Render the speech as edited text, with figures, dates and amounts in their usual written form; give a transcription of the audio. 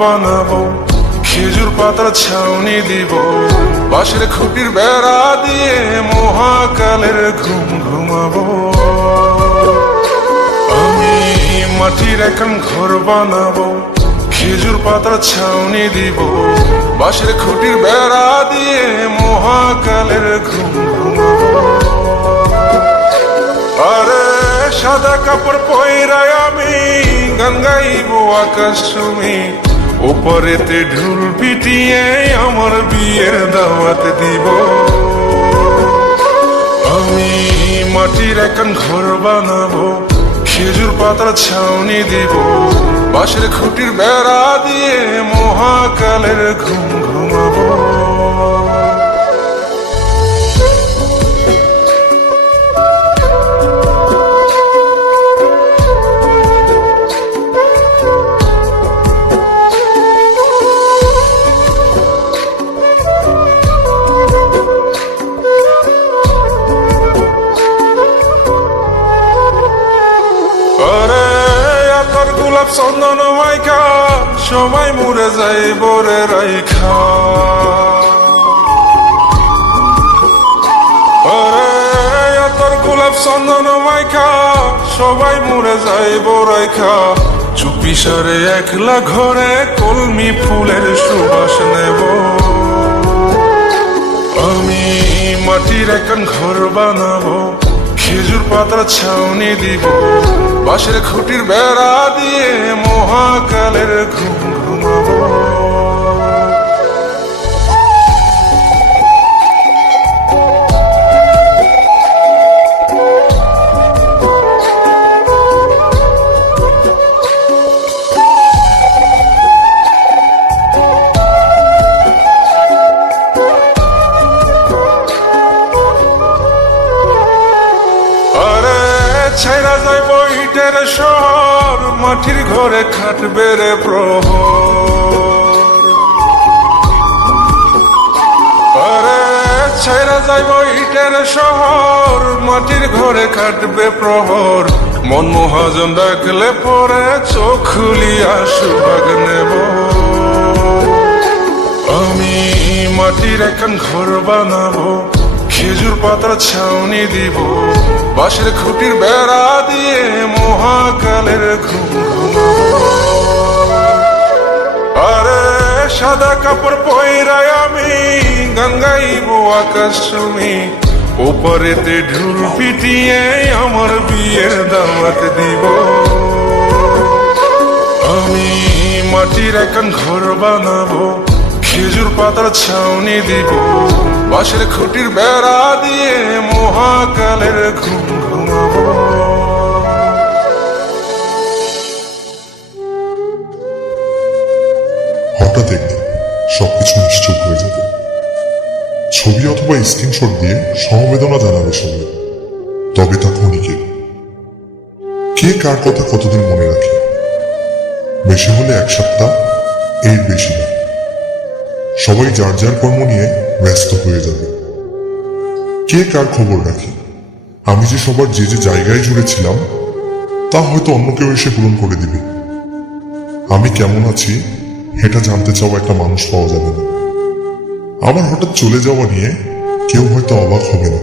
বানাবো, খেজুর পাতার ছাউনি দিব, বাঁশের খুঁটির বেড়া দিয়ে মহাকালের ঘুম ঘুমাবো। আমি মাটির এখন ঘর বানাবো, খেজুর পাতার ছাউনি দিব, বাঁশের খুঁটির বেড়া দিয়ে মহাকালের ঘুম ঘুমাবো। আরে সাদা কাপড় পয়রায় আমি গান গাইব আকাশ চুমি, উপরেতে ঢুল পিটিয়ে আমার বিয়ের দাওয়াত দিব। আমি মাটির এখন ঘর বানাবো, খেজুর পাতার ছাউনি দিব, বাঁশের খুঁটির বেড়া দিয়ে মহাকালের ঘুম ঘুমাবো। গোলাপ চন্দন মাইকা সবাই মরে যাই বরে রাইখা, তোর গোলাপ চন্দন মাইকা সবাই মরে যাই বরাইখা, চুপি সারে একলা ঘরে কলমি ফুলের সুবাস নেব। আমি মাটির এখন ঘর বানাবো, খেজুর পাতার ছাউনি দিব, বাঁশের খুঁটির বেড়া দিয়ে মহাকালের ঘুম ঘুমাবো। ছাইরা যাইব ইটের শহর, মাটির ঘরে খাটবে রে প্রহর। আরে ছাইরা যাইব ইটের শহর, মাটির ঘরে খাটবে প্রহর। মন মহাজন ডাকলে পরে চোখ খুলিয়া সুভাগ নেব। আমি মাটির এখন ঘর বানাবো, খেজুর পাতার ছাউনি দিব, বাঁশের খুঁটির বেড়া দিয়ে মহাকালের ঘুম ঘুমাবো। আরে সাদা কাপড় পয়রায় আমি গান গাইব আকাশ চুমি, উপরেতে ঢুল পিটিয়ে আমার বিয়ের দাওয়াত দিব। আমি মাটির এখন ঘর বানাবো, খেজুর পাতার ছাউনি দিব, বাঁশের খুঁটির বেড়া দিয়ে মহাকালের ঘুম ঘুমাবো। হঠাৎ একদিন সবকিছু নিশ্চুপ হয়ে যাবে। ছবি অথবা স্ক্রিনশট দিয়ে সমবেদনা জানাবে সবাই, তবে তা ক্ষণিকের। কে কার কথা কতদিন মনে রাখে? বেশি হলে এক সপ্তাহ, এর বেশি না। সবাই যার যার কর্ম নিয়ে ব্যস্ত হয়ে যাবে। কে কার খবর রাখে? আমি যে সবার যে যে জায়গায় জুড়েছিলাম তা হয়তো অন্য কেউ এসে পূরণ করে দিবে। আমি কেমন আছি এটা জানতে চাওয়া একটা মানুষ পাওয়া যাবে না। আমার হঠাৎ চলে যাওয়া নিয়ে কেউ হয়তো অবাক হবে না।